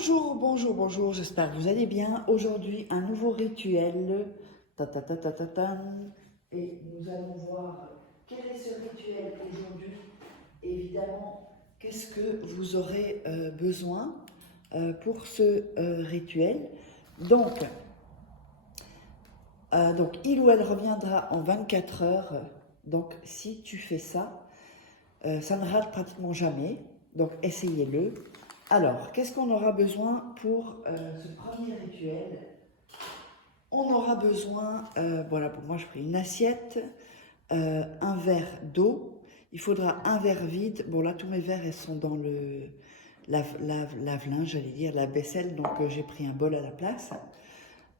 Bonjour, bonjour, bonjour, j'espère que vous allez bien. Aujourd'hui, un nouveau rituel. Ta, ta, ta, ta, ta, ta. Et nous allons voir quel est ce rituel aujourd'hui. Évidemment, qu'est-ce que vous aurez besoin pour ce rituel. Donc, il ou elle reviendra en 24 heures. Donc, si tu fais ça, ça ne rate pratiquement jamais. Donc, essayez-le. Alors, qu'est-ce qu'on aura besoin pour ce premier rituel? On aura besoin, voilà, pour moi, je pris une assiette, un verre d'eau. Il faudra un verre vide. Bon, là, tous mes verres, elles sont dans le lave-linge, j'allais dire, la vaisselle. Donc, j'ai pris un bol à la place.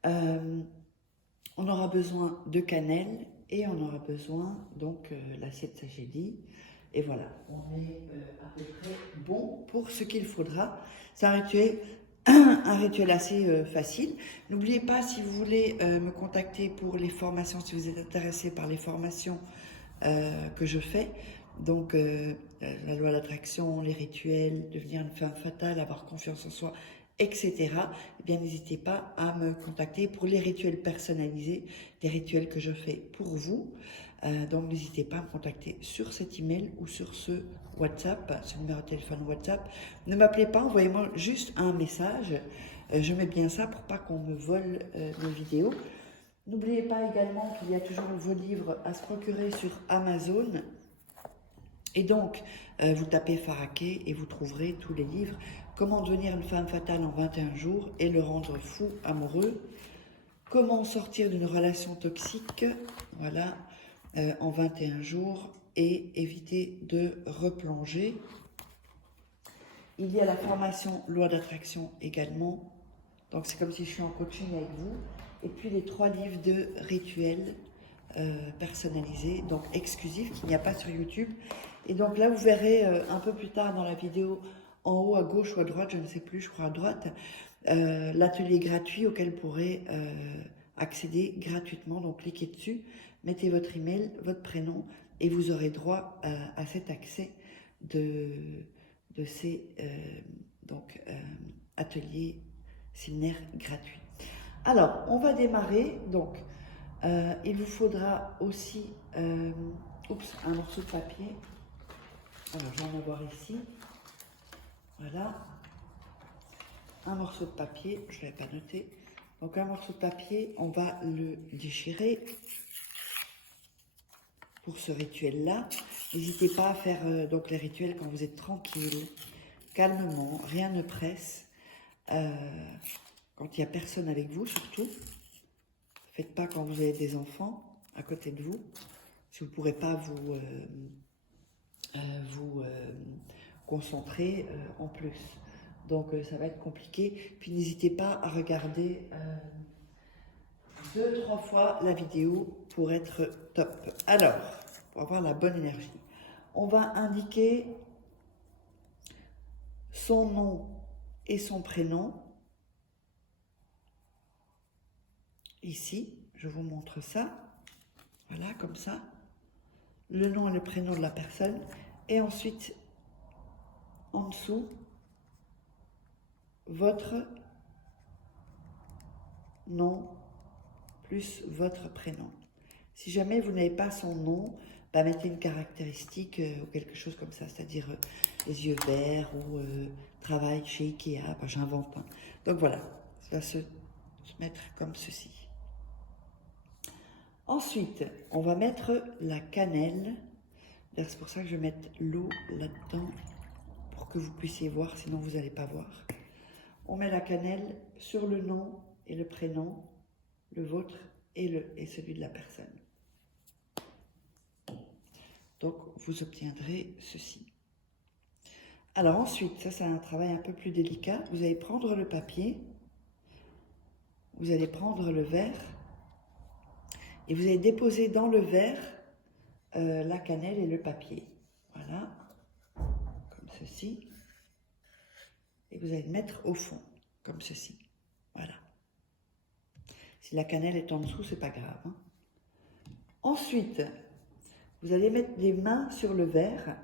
On aura besoin de cannelle et on aura besoin, donc, l'assiette, ça j'ai dit. Et voilà, on est à peu près bon pour ce qu'il faudra. C'est un rituel assez facile. N'oubliez pas, si vous voulez me contacter pour les formations, si vous êtes intéressé par les formations que je fais, donc la loi d'attraction, les rituels, devenir une femme fatale, avoir confiance en soi, etc., eh bien n'hésitez pas à me contacter pour les rituels personnalisés, des rituels que je fais pour vous. Donc n'hésitez pas à me contacter sur cet email ou sur ce WhatsApp, ce numéro de téléphone WhatsApp. Ne m'appelez pas, envoyez-moi juste un message. Je mets bien ça pour pas qu'on me vole mes vidéos. N'oubliez pas également qu'il y a toujours vos livres à se procurer sur Amazon. Et donc, vous tapez Faraké et vous trouverez tous les livres. Comment devenir une femme fatale en 21 jours et le rendre fou amoureux. Comment sortir d'une relation toxique, voilà, en 21 jours et éviter de replonger. Il y a la formation loi d'attraction également. Donc c'est comme si je suis en coaching avec vous. Et puis les 3 livres de rituels personnalisés, donc exclusifs, qu'il n'y a pas sur YouTube. Et donc là, vous verrez un peu plus tard dans la vidéo, en haut à gauche ou à droite, je ne sais plus, je crois à droite, l'atelier gratuit auquel vous pourrez accéder gratuitement. Donc cliquez dessus, mettez votre email, votre prénom, et vous aurez droit à cet accès de ces ateliers séminaires gratuits. Alors, on va démarrer. Donc, il vous faudra aussi un morceau de papier. Alors, je vais en avoir ici. Voilà. Un morceau de papier, je ne l'avais pas noté. Donc, un morceau de papier, on va le déchirer pour ce rituel-là. N'hésitez pas à faire donc les rituels quand vous êtes tranquille, calmement, rien ne presse. Quand il n'y a personne avec vous, surtout. Faites pas quand vous avez des enfants à côté de vous, si vous ne pourrez pas vous concentrer en plus. Donc ça va être compliqué. Puis n'hésitez pas à regarder 2-3 fois la vidéo pour être top. Alors, pour avoir la bonne énergie, on va indiquer son nom et son prénom. Ici, je vous montre ça. Voilà, comme ça. Le nom et le prénom de la personne. Et ensuite, en dessous, votre nom plus votre prénom. Si jamais vous n'avez pas son nom, bah mettez une caractéristique ou quelque chose comme ça, c'est-à-dire les yeux verts ou travail chez Ikea, bah, j'invente. Hein. Donc voilà, ça va se mettre comme ceci. Ensuite, on va mettre la cannelle. C'est pour ça que je vais mettre l'eau là-dedans pour que vous puissiez voir, sinon vous n'allez pas voir. On met la cannelle sur le nom et le prénom, le vôtre et celui de la personne. Donc, vous obtiendrez ceci. Alors ensuite, ça c'est un travail un peu plus délicat. Vous allez prendre le papier, vous allez prendre le verre et vous allez déposer dans le verre la cannelle et le papier. Voilà, comme ceci. Et vous allez le mettre au fond, comme ceci. Voilà. Si la cannelle est en dessous, c'est pas grave. Hein. Ensuite, vous allez mettre les mains sur le verre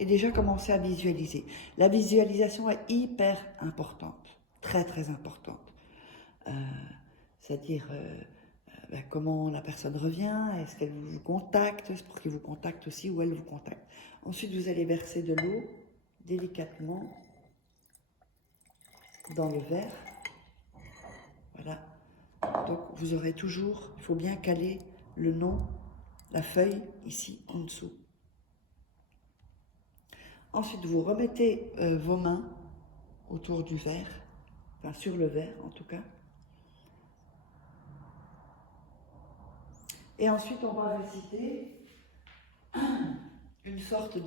et déjà commencer à visualiser. La visualisation est hyper importante, très très importante. C'est-à-dire comment la personne revient, est-ce qu'elle vous contacte, c'est pour qu'il vous contacte aussi ou elle vous contacte. Ensuite, vous allez verser de l'eau délicatement dans le verre. Voilà. Donc, vous aurez toujours, il faut bien caler le nom, la feuille ici en dessous. Ensuite, vous remettez vos mains autour du verre, enfin sur le verre en tout cas. Et ensuite, on va réciter une sorte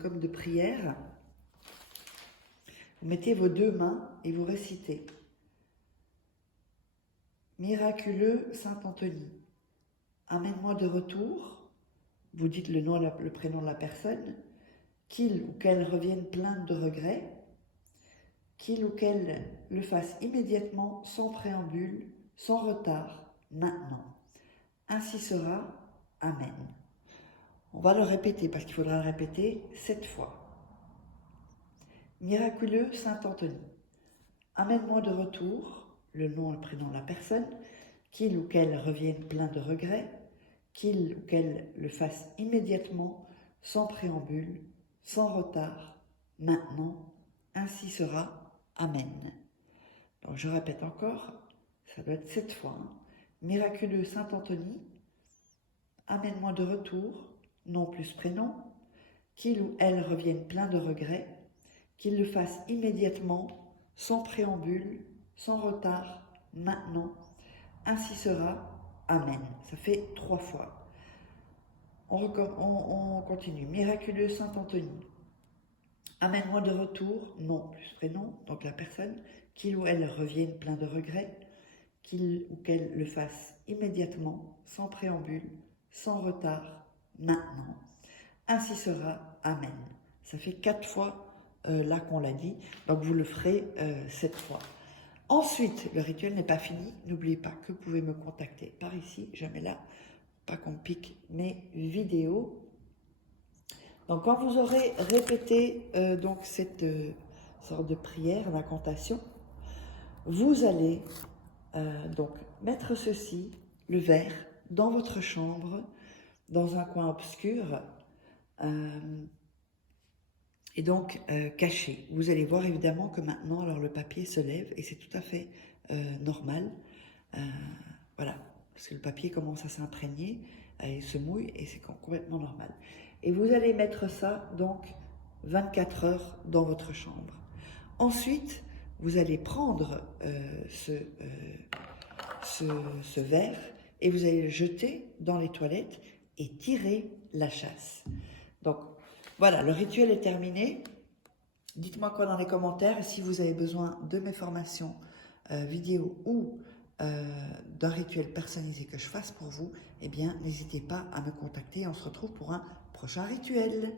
comme de prière. Vous mettez vos deux mains et vous récitez. Miraculeux Saint-Anthony, amène-moi de retour. Vous dites le nom, le prénom de la personne. Qu'il ou qu'elle revienne plein de regrets. Qu'il ou qu'elle le fasse immédiatement, sans préambule, sans retard, maintenant. Ainsi sera. Amen. On va le répéter parce qu'il faudra le répéter 7 fois. Miraculeux Saint-Anthony, amène-moi de retour, le nom et le prénom de la personne, qu'il ou qu'elle revienne plein de regrets, qu'il ou qu'elle le fasse immédiatement, sans préambule, sans retard, maintenant, ainsi sera. Amen. Donc je répète encore, ça doit être 7 fois. Miraculeux Saint-Anthony, amène-moi de retour, nom plus prénom, qu'il ou elle revienne plein de regrets, qu'il le fasse immédiatement, sans préambule, sans retard, maintenant, ainsi sera. Amen. Ça fait 3 fois. On continue. Miraculeux Saint-Anthony, amène-moi de retour, nom plus prénom, donc la personne, qu'il ou elle revienne plein de regrets, qu'il ou qu'elle le fasse immédiatement, sans préambule, sans retard, maintenant. Ainsi sera. Amen. Ça fait 4 fois là qu'on l'a dit, donc vous le ferez 7 fois. Ensuite, le rituel n'est pas fini. N'oubliez pas que vous pouvez me contacter par ici, je mets là, pas qu'on pique mes vidéos. Donc quand vous aurez répété donc cette sorte de prière, d'incantation, vous allez donc mettre ceci, le verre, dans votre chambre, dans un coin obscur, et donc caché. Vous allez voir évidemment que maintenant, alors le papier se lève, et c'est tout à fait normal. Voilà, parce que le papier commence à s'imprégner, il se mouille, et c'est complètement normal. Et vous allez mettre ça, donc, 24 heures dans votre chambre. Ensuite, vous allez prendre ce verre et vous allez le jeter dans les toilettes et tirer la chasse. Donc, voilà, le rituel est terminé. Dites-moi quoi dans les commentaires. Si vous avez besoin de mes formations vidéo ou d'un rituel personnalisé que je fasse pour vous, eh bien, n'hésitez pas à me contacter. On se retrouve pour un prochain rituel.